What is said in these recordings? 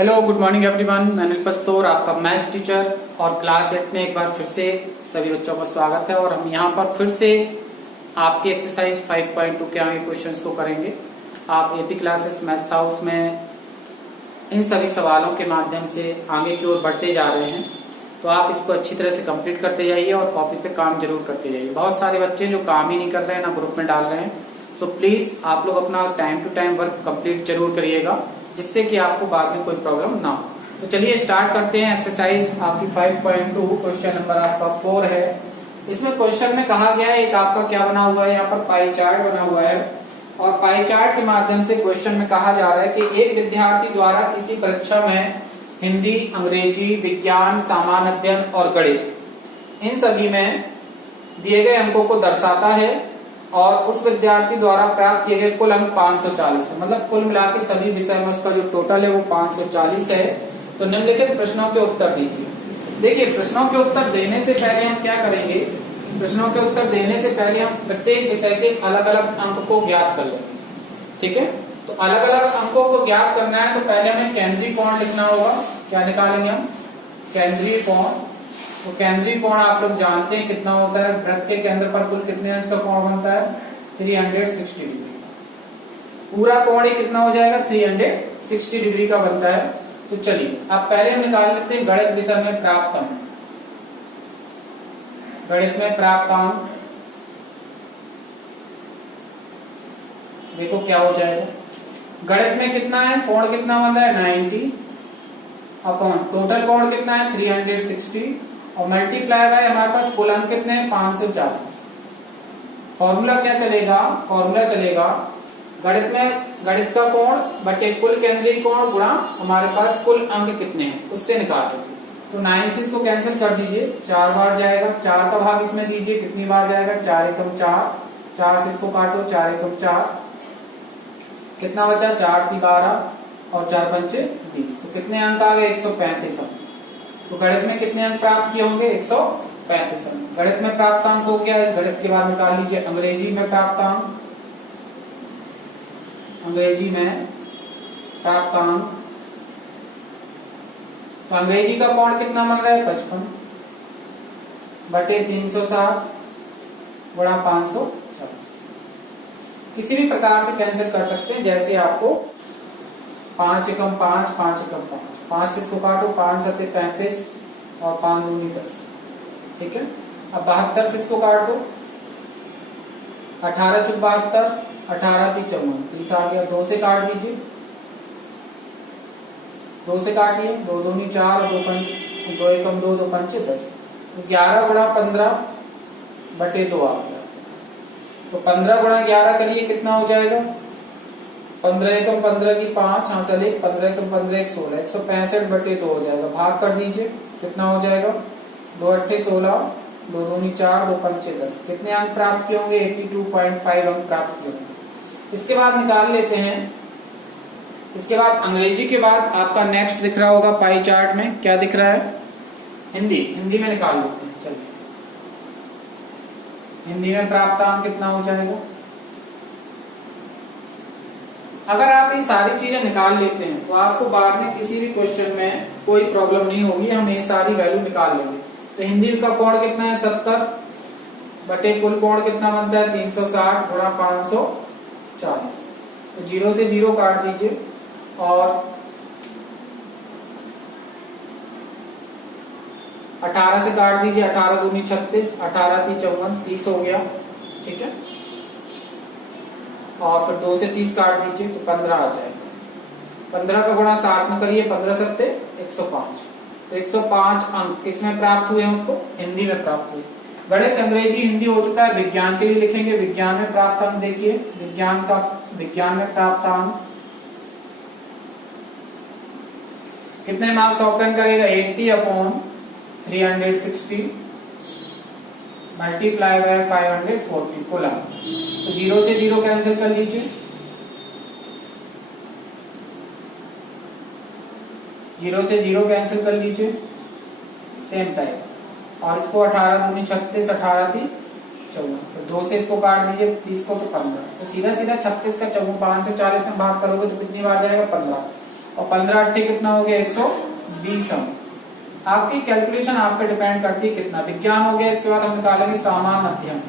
Hello good morning everyone, मैं अनिल पस्तोर, आपका maths teacher और क्लास 8 में एक बार फिर से सभी बच्चों का स्वागत है। और हम यहाँ पर फिर से आपके एक्सरसाइज 5.2 के आगे क्वेश्चंस को करेंगे। आप एपी क्लासेस मैथ्स हाउस में इन सभी सवालों के माध्यम से आगे की ओर बढ़ते जा रहे हैं, तो आप इसको अच्छी तरह से कंप्लीट करते जाइए और कॉपी पे काम जरूर करते जाइए। बहुत सारे बच्चे जो काम ही नहीं कर रहे हैं, ना ग्रुप में डाल रहे हैं, सो प्लीज आप लोग अपना time to time work complete जरूर करिएगा, जिससे कि आपको बाद में कोई प्रॉब्लम ना हो। तो चलिए स्टार्ट करते हैं। एक्सरसाइज आपकी 5.2 क्वेश्चन नंबर आपका 4 है। इसमें क्वेश्चन में कहा गया है, एक आपका क्या बना हुआ है, यहाँ पर पाई चार्ट बना हुआ है और पाई चार्ट के माध्यम से क्वेश्चन में कहा जा रहा है कि एक विद्यार्थी द्वारा किसी परीक्षा में हिंदी, अंग्रेजी, विज्ञान, सामान्य अध्ययन और गणित, इन सभी में दिए गए अंकों को दर्शाता है और उस विद्यार्थी द्वारा प्राप्त किए गए कुल अंक 540 है। मतलब कुल मिला के सभी विषय में उसका जो टोटल है वो 540 है। तो निम्नलिखित प्रश्नों के उत्तर दीजिए। देखिए, प्रश्नों के उत्तर देने से पहले हम क्या करेंगे, प्रश्नों के उत्तर देने से पहले हम प्रत्येक विषय के अलग अलग अंक को ज्ञात कर लेंगे। ठीक है, तो अलग अलग अंकों को ज्ञात करना है तो पहले हमें केंद्रीय कोण लिखना होगा। क्या निकालेंगे हम? केंद्रीय कोण। तो केंद्रीय कोण आप लोग जानते हैं कितना होता है। वृत्त के केंद्र पर कुल कितने अंश का कोण बनता है? 360 डिग्री। पूरा कोण ही कितना हो जाएगा? 360 डिग्री का बनता है। तो चलिए अब पहले हम निकाल लेते हैं गणित विषय में प्राप्त अंक। गणित में प्राप्त अंक देखो क्या हो जाएगा। गणित में कितना है? कोण कितना बन रहा है? 90 अपॉन टोटल कोण कितना है? 360 और मल्टीप्लाई बाय हमारे पास कुल अंक कितने हैं? 540। फॉर्मूला क्या चलेगा? फॉर्मूला चलेगा गणित का कोण बटे कुल केंद्रीय कोण गुणा हमारे पास कुल अंक कितने हैं उससे निकाल दीजिए। तो 9 से इसको कैंसिल कर दीजिए, 4 बार जाएगा। 4 का भाग इसमें दीजिए, कितनी बार जाएगा? 4 एकम 4। 4 से इसको काटो, 4 एकम 4, कितना बचा? 4 × 12 और 4 × 5 = 20। तो कितने अंक आ गए? 135 अंक। तो गणित में कितने अंक प्राप्त किए होंगे? 135 अंक। गणित में प्राप्त अंक हो गया। इस गणित के बाद निकाल लीजिए अंग्रेजी में प्राप्त अंक। अंग्रेजी में प्राप्त अंक, तो अंग्रेजी का कोण कितना बन रहा है? 55 बटे 360 गुणा 540। किसी भी प्रकार से कैंसिल कर सकते हैं, जैसे आपको 5 एकम 5, 5 एकम 5, 5 से इसको काटो, 5 × 7 = 35 और 5 × 2 = 10। ठीक है, अब 72 से इसको काट दो, 18 × 4 = 72, 18 × 3 = 54, 30 आ गया। 2 से काट दीजिए, 2 से काटिए, 2 × 2 = 4 और 2 एकम 2, 2 × 5 = 10। तो 11 गुणा 15 बटे 2 आ गया। तो 15 गुणा 11 करिए, कितना हो जाएगा? 15 एकम 15 की 5, हासिल 1, 15 एकम 15 = 16, 165 बटे 2 हो जाएगा। भाग कर दीजिए, कितना हो जाएगा? 2 × 8 = 16, 2 × 2 = 4, 2 × 5 = 10। कितने अंक प्राप्त किए होंगे? 82.5 अंक प्राप्त किए होंगे। इसके बाद निकाल लेते हैं। इसके बाद अंग्रेजी के बाद आपका नेक्स्ट दिख रहा होगा पाई चार्ट में, क्या दिख रहा है? हिंदी। हिंदी में निकाल लेते हैं। चलिए, हिंदी में प्राप्त अंक कितना हो जाएगा? अगर आप ये सारी चीजें निकाल लेते हैं तो आपको बाद में किसी भी क्वेश्चन में कोई प्रॉब्लम नहीं होगी। हम ये सारी वैल्यू निकाल लेंगे। तो हिंदी का कोण कितना है? 70 बटे कुल कोण कितना बनता है? 360 गुणा 540। तो 0 से 0 काट दीजिए और 18 से काट दीजिए, 18 × 2 = 36, 18 × 3 = 54, 30 हो गया। ठीक है, और फिर 2 से 30 काट दीजिए तो 15 आ जाएगा। 15 का गुणा 7 में करिए, 15 × 7 = 105। तो 105 अंक किसमें प्राप्त हुए हैं? उसको हिंदी में प्राप्त हुए। गणित, अंग्रेजी, हिंदी हो चुका है। विज्ञान के लिए लिखेंगे। विज्ञान में प्राप्त अंक देखिए, विज्ञान में प्राप्त अंक कितने मार्क्स ऑप्टेन करेगा? 80/360 मल्टीप्लाई बाय 540 कुल अंक। तो 0 से 0 कैंसिल कर लीजिए, 0 से 0 कैंसिल कर लीजिए, सेम टाइप। और इसको 18 × 2 = 36, 18 × 3 = 54। तो 2 से इसको काट दीजिए, 30 को तो 15। तो सीधा सीधा 36 का 5 से 40 में भाग करोगे तो कितनी बार जाएगा? 15। और 15 8 कितना हो गया 120 अंक। आपकी कैलकुलेशन आप पे डिपेंड करती है कितना। विज्ञान हो गया, इसके बाद हम निकालेंगे सामान्य अध्ययन।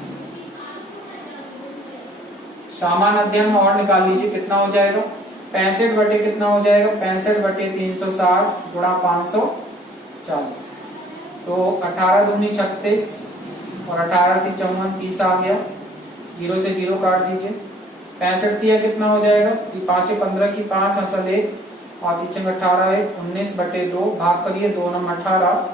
सामान्य अध्ययन में और निकाल लीजिए कितना हो जाएगा 65 बटे कितना हो जाएगा 65 बटे 360 गुणा 540, तो 18 दूनी 36 और 18 थी 54, 30 आ गया, 0 से 0 काट दीजिए। 65 दिया कितना हो जाएगा 5 15 की 5 हासिल 1 और 3 18 है 19 बटे 2, भाग करिए 2 9 18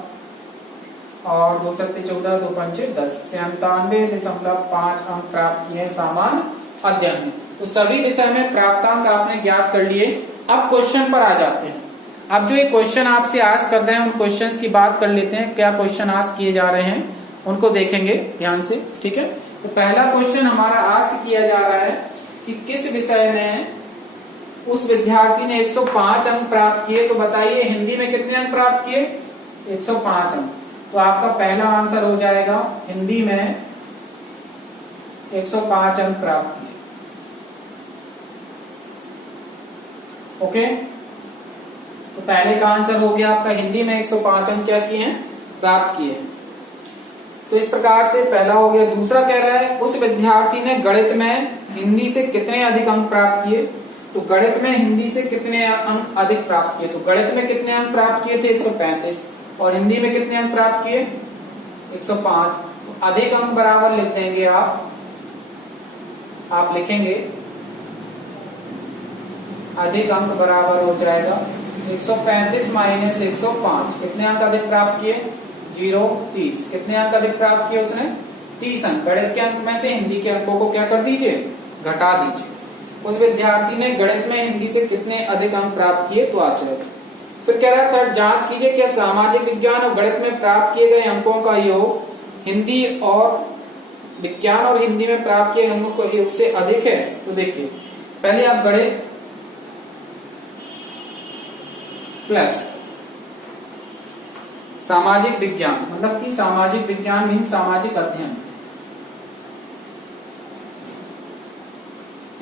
और 2 7 14 2 5 10, 97.5 अंक प्राप्त किए सामान्य अध्ययन में। तो सभी विषय में प्राप्तांक आपने ज्ञात कर लिए। अब क्वेश्चन पर आ जाते हैं। अब जो ये क्वेश्चन आपसे आस्क कर रहे हैं उन क्वेश्चंस की बात कर लेते हैं, क्या क्वेश्चन आस्क किए जा रहे हैं उनको देखेंगे ध्यान से, ठीक है। तो पहला क्वेश्चन हमारा आस्क किया जा रहा है कि किस विषय में उस विद्यार्थी ने 105 अंक प्राप्त किए। तो बताइए हिंदी में कितने अंक प्राप्त किए 105 अंक। तो आपका पहला आंसर हो जाएगा हिंदी में 105 अंक प्राप्त किए। ओके, तो पहले का आंसर हो गया आपका हिंदी में 105 अंक क्या किए हैं प्राप्त किए हैं। तो इस प्रकार से पहला हो गया। दूसरा कह रहा है उस विद्यार्थी ने गणित में हिंदी से कितने अधिक अंक प्राप्त किए। तो गणित में हिंदी से कितने अंक अधिक प्राप्त किए। तो गणित में कितने अंक प्राप्त किए थे 135 और हिंदी में कितने अंक प्राप्त किए 105। तो अधिक अंक बराबर लिख देंगे आप लिखेंगे अधिक अंक बराबर हो जाएगा 135 माइनस 105। कितने अंक अधिक प्राप्त किए 0 30। कितने अंक अधिक प्राप्त किए उसने 30 अंक। गणित के अंक में से हिंदी के अंकों को क्या कर दीजिए घटा दीजिए। उस विद्यार्थी ने गणित में हिंदी से कितने अधिक अंक प्राप्त किए तो आ जाएगा। फिर कह रहा है थर्ड जांच कीजिए क्या सामाजिक विज्ञान और गणित में प्राप्त किए गए अंकों का योग हिंदी और विज्ञान और हिंदी में प्राप्त किए अंकों के योग से अधिक है। तो देखिए पहले आप गणित प्लस सामाजिक विज्ञान, मतलब कि सामाजिक विज्ञान मीन सामाजिक अध्ययन,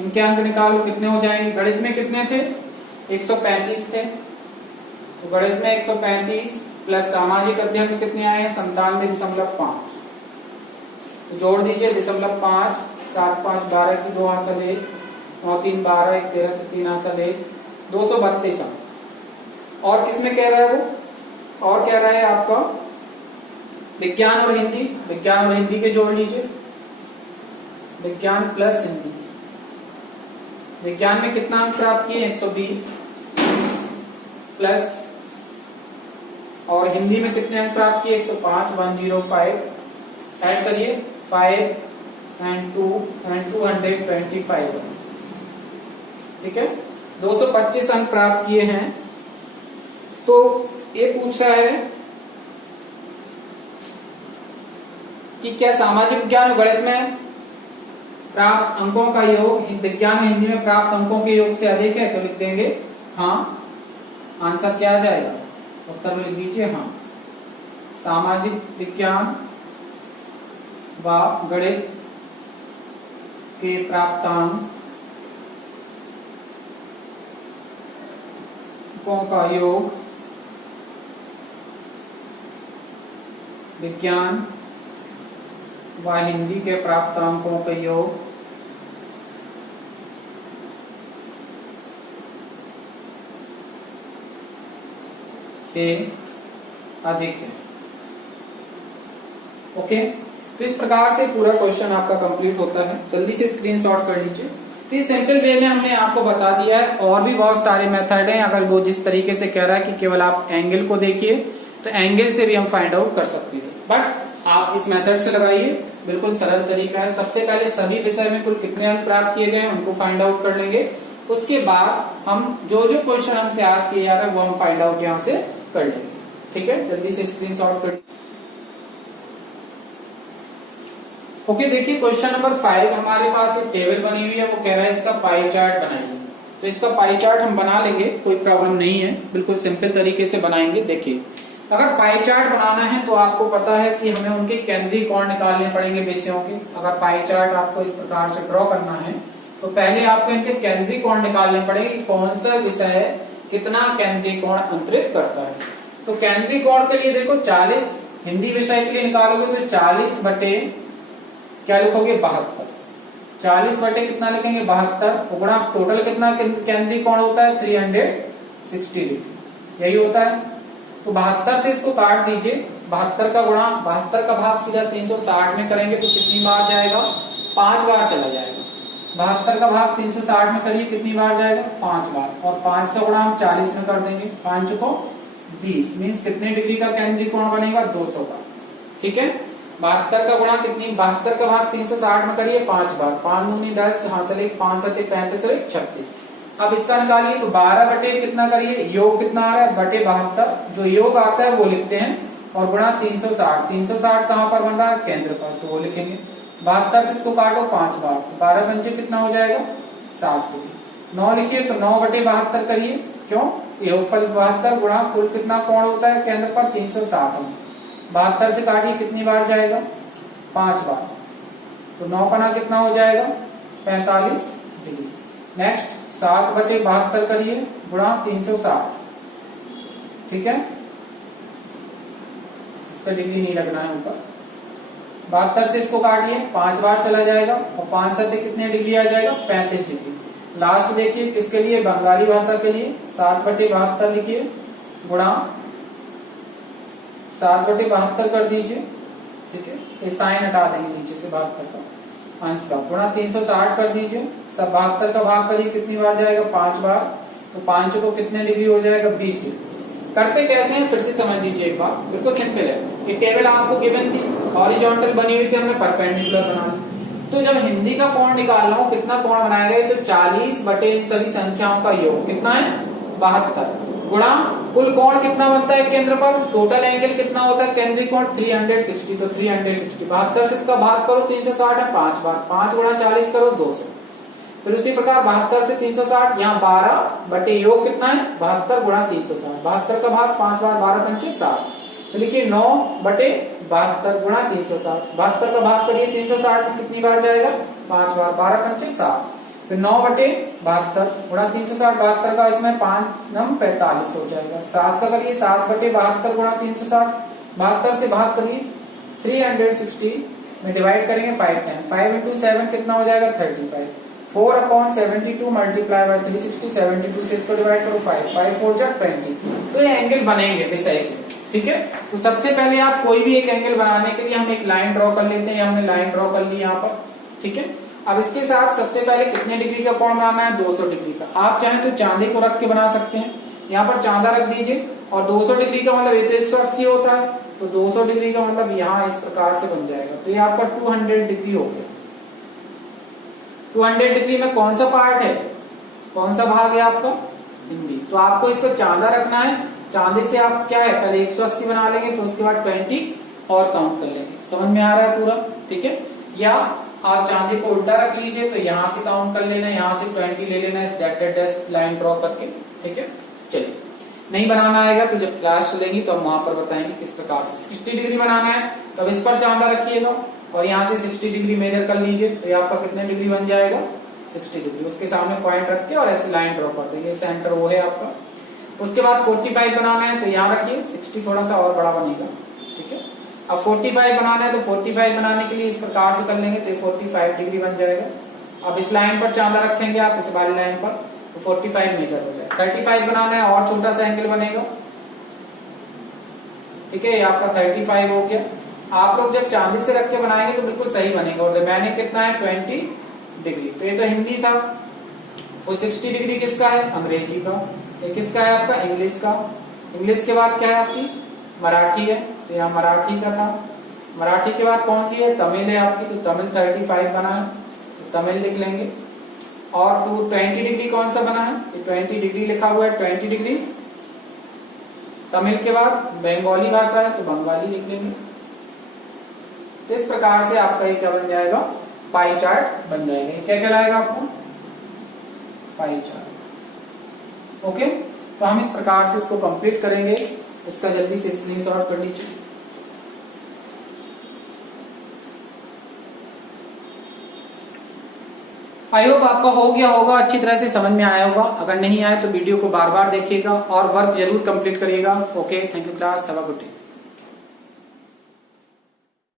इनके अंक निकालो कितने हो जाएंगे। गणित में कितने थे 135 थे, तो गणित में 135 प्लस सामाजिक अध्ययन में कितने आए 97.5। तो जोड़ दीजिए 0.5 7 5 12 की 2 हासिल 1 9 3 12 1 13 की 3 हासिल 1 232 अंक। और किसमें कह रहा है वो और कह रहा है आपका विज्ञान और हिंदी। विज्ञान और हिंदी के जोड़ लीजिए विज्ञान प्लस हिंदी। विज्ञान में कितना अंक प्राप्त किए 120 प्लस और हिंदी में कितने अंक प्राप्त किए 105 105। ऐड करिए 5 and 2 and 225। ठीक है 225 अंक प्राप्त किए हैं। तो ये पूछ रहा है कि क्या सामाजिक विज्ञान और गणित में प्राप्त अंकों का योग विज्ञान और हिंदी में प्राप्त अंकों के योग से अधिक है। तो लिख देंगे हाँ। आंसर क्या आ जाएगा उत्तर में लिख दीजिए हाँ। सामाजिक विज्ञान व गणित के प्राप्तांकों का योग विज्ञान व हिंदी के प्राप्तांकों के योग से अधिक है। ओके, तो इस प्रकार से पूरा क्वेश्चन आपका कंप्लीट होता है। जल्दी से स्क्रीनशॉट कर लीजिए। तो इस सिंपल वे में हमने आपको बता दिया है। और भी बहुत सारे मेथड हैं। अगर वो जिस तरीके से कह रहा है कि केवल आप एंगल को देखिए तो एंगल से भी हम फाइंड आउट कर सकते हैं, बट आप इस मेथड से लगाइए, बिल्कुल सरल तरीका है। सबसे पहले सभी विषय में कुल कितने अंक प्राप्त किए गए हैं उनको फाइंड आउट कर लेंगे। उसके बाद हम जो जो क्वेश्चन हमसे आस्क किए जा रहे हैं वो हम फाइंड आउट यहाँ से कर लेंगे। ठीक है, जल्दी से स्क्रीनशॉट कर। ओके, देखिए क्वेश्चन नंबर 5 हमारे पास एक टेबल बनी हुई है। वो कह रहा है इसका पाई चार्ट बनाइए। तो इसका पाई चार्ट हम बना लेंगे, कोई प्रॉब्लम नहीं है, बिल्कुल सिंपल तरीके से बनाएंगे। देखिए अगर पाई चार्ट बनाना है तो आपको पता है कि हमें उनके केंद्रीय कोण निकालने पड़ेंगे विषयों के। अगर पाई चार्ट आपको इस प्रकार से ड्रॉ करना है तो पहले आपको इनके केंद्रीय कोण निकालने पड़ेंगे। कौन सा विषय कितना केंद्रीय कोण अंतरित करता है। तो केंद्रीय कोण के लिए देखो 40, हिंदी विषय के लिए निकालोगे तो 40 बटे क्या लिखोगे 72, 40 बटे कितना लिखेंगे 72 गुणा टोटल कितना केंद्रीय कोण होता है 360 डिग्री, यही होता है। तो 72 से इसको काट दीजिए, 72 का गुणा 72 का भाग सीधा 360 में करेंगे तो कितनी बार जाएगा 5 बार चला जाएगा। 72 का भाग 360 में करिए कितनी बार जाएगा 5 बार, और 5 का गुणा हम 40 में कर देंगे, 5 को 20 मीन्स कितने डिग्री का केंद्रीय कोण बनेगा 200 का। ठीक है, 72 का गुणा कितनी 72 का भाग 360 में करिए 5 बार, 5 दूनी 10, हाँ चले 5 सत्ते 35 और 1 36। अब इसका निकालिए तो 12 बटे कितना करिए योग कितना आ रहा है बटे 72, जो योग आता है वो लिखते हैं और गुणा 360, 360 कहां पर बन रहा है केंद्र पर, तो वो लिखेंगे। 72 से इसको काटो 5 बार, 12 पंचे कितना हो जाएगा 60 डिग्री। 9 लिखिए तो 9 बटे 72 करिए, क्यों योगफल 72 गुणा कुल कितना कोण होता है केंद्र पर 360 अंश। 72 से काटिए कितनी बार जाएगा 5 बार, तो 9 पना कितना हो जाएगा 45 डिग्री। नेक्स्ट 7 बटे 72 करिए गुणा 360, ठीक है, इस पर डिग्री नहीं लगना है ऊपर। 72 से इसको काटिए 5 बार चला जाएगा और 5 सत्ते कितने डिग्री आ जाएगा 35 डिग्री। लास्ट देखिए किसके लिए बंगाली भाषा के लिए 7 बटे 72 लिखिए गुणा 7 बटे 72 कर दीजिए, ठीक है, ये साइन हटा देंगे नीचे से 72 का अंश का, गुणा 360 कर दीजिए, सब 72 का भाग करिए कितनी बार जाएगा 5 बार, तो 5 को कितने डिग्री हो जाएगा 20 डिग्री। करते कैसे हैं फिर से समझ लीजिए एक बार, बिल्कुल सिंपल है। ये टेबल आपको गिवन थी, हॉरिजॉन्टल बनी हुई थी, हमने परपेंडिकुलर बना ली। तो जब हिंदी का कोण निकाल रहा हूं कितना कोण बनाया गया, तो 40 बटे इन सभी संख्याओं का योग कितना है 72 गुणा कुल कोण कितना बनता है केंद्र पर, टोटल एंगल कितना होता है केंद्रीय कोण 360, तो 360 72 से इसका भाग करो 360 है 5 बार, 5 गुणा 40 करो 200। फिर उसी प्रकार 72 से 360, यहाँ 12 बटे योग कितना है 72 गुणा 360, 72 का भाग 5 बार, 12 पंचे 60, तो लिखिए 9 बटे 72 गुणा 360, 72 का भाग करिए 360 में कितनी बार जाएगा 5 बार, 12 पंचे 60, फिर 9 बटे 72 गुणा 360, 72 का इसमें 5 9 45 हो जाएगा। 7 का करिए 7 बटे 72 गुणा 360, 72 से भाग करिए 360 में डिवाइड करेंगे 5 टाइम, 5 इंटू 7 कितना हो जाएगा 35, 4/72 मल्टीप्लाई बाय 360, 72 से इसको डिवाइड करो 5, 5 4 जा 20, तो ये एंगल बनेंगे विषय के। ठीक है, तो सबसे पहले आप कोई भी एक एंगल बनाने के लिए हम एक लाइन ड्रॉ कर लेते हैं, हमने लाइन ड्रॉ कर ली यहाँ पर। ठीक है, अब इसके साथ सबसे पहले कितने डिग्री का कोण बनाना है 200 डिग्री का। आप चाहें तो चांदी को रख के बना सकते हैं, यहाँ पर चांदा रख दीजिए, और 200 डिग्री का मतलब ये तो 180 होता है, तो 200 डिग्री का मतलब यहाँ इस प्रकार से बन जाएगा, तो ये आपका 200 डिग्री हो गया। 200 डिग्री में कौन सा पार्ट है, कौन सा भाग है आपका हिंदी, तो आपको इस पर चांदा रखना है। चांदे से आप क्या है पहले 180 बना लेंगे, फिर उसके बाद 20 और काउंट कर लेंगे। समझ में आ रहा है पूरा, ठीक है। या आप चांदी को उल्टा रख लीजिए, तो यहाँ से काउंट कर लेना, यहाँ से 20 ले लेना, इस डैश डैश लाइन ड्रॉ करके। ठीक है, चलिए, नहीं बनाना आएगा तो जब क्लास चलेगी तो हम वहां पर बताएंगे किस प्रकार से। 60 डिग्री बनाना है तो अब इस पर चांदा रखिएगा और यहाँ से 60 डिग्री मेजर कर लीजिए, तो ये आपका कितने डिग्री बन जाएगा 60 डिग्री। उसके सामने पॉइंट रख के और ऐसे लाइन ड्रॉ कर देंगे, सेंटर वो है आपका। उसके बाद 45 बनाना है, तो यहाँ रखिए, 60 थोड़ा सा और बड़ा बनेगा। ठीक है, अब 45 बनाना है, तो 45 बनाने के लिए इस प्रकार से कर लेंगे, तो 45 डिग्री बन जाएगा। अब इस लाइन पर चांदा रखेंगे आप, इस वाली लाइन पर, तो 45 मेजर हो जाएगा। 35 बनाना है और छोटा सा एंगल बनेगा। ठीक है, ये आपका 35 हो गया। आप लोग जब चांदी से रख के बनाएंगे तो बिल्कुल सही बनेगा। और रिमेनिंग कितना है 20 डिग्री। तो ये तो हिंदी था। वो 60 डिग्री किसका है, अंग्रेजी का। ये किसका है आपका, इंग्लिश का। इंग्लिश के बाद क्या है आपकी, मराठी है, तो यहाँ मराठी का था। मराठी के बाद कौन सी है, तमिल है आपकी, तो तमिल 35 बना है, तो तमिल लिख लेंगे। और 20 डिग्री कौन सा बना है, 20 डिग्री लिखा हुआ है, 20 डिग्री। तमिल के बाद बंगाली भाषा है, तो बंगाली लिख लेंगे। तो इस प्रकार से आपका ये क्या बन जाएगा, पाई चार्ट बन जाएगा। क्या कहलाएगा आपको, पाई चार्ट। ओके, तो हम इस प्रकार से इसको कंप्लीट करेंगे। इसका जल्दी से स्क्रीनशॉट कर लीजिए। आई होप आपका हो गया होगा, अच्छी तरह से समझ में आया होगा। अगर नहीं आया तो वीडियो को बार बार देखिएगा और वर्क जरूर कंप्लीट करिएगा। Okay, thank you class, have a good day.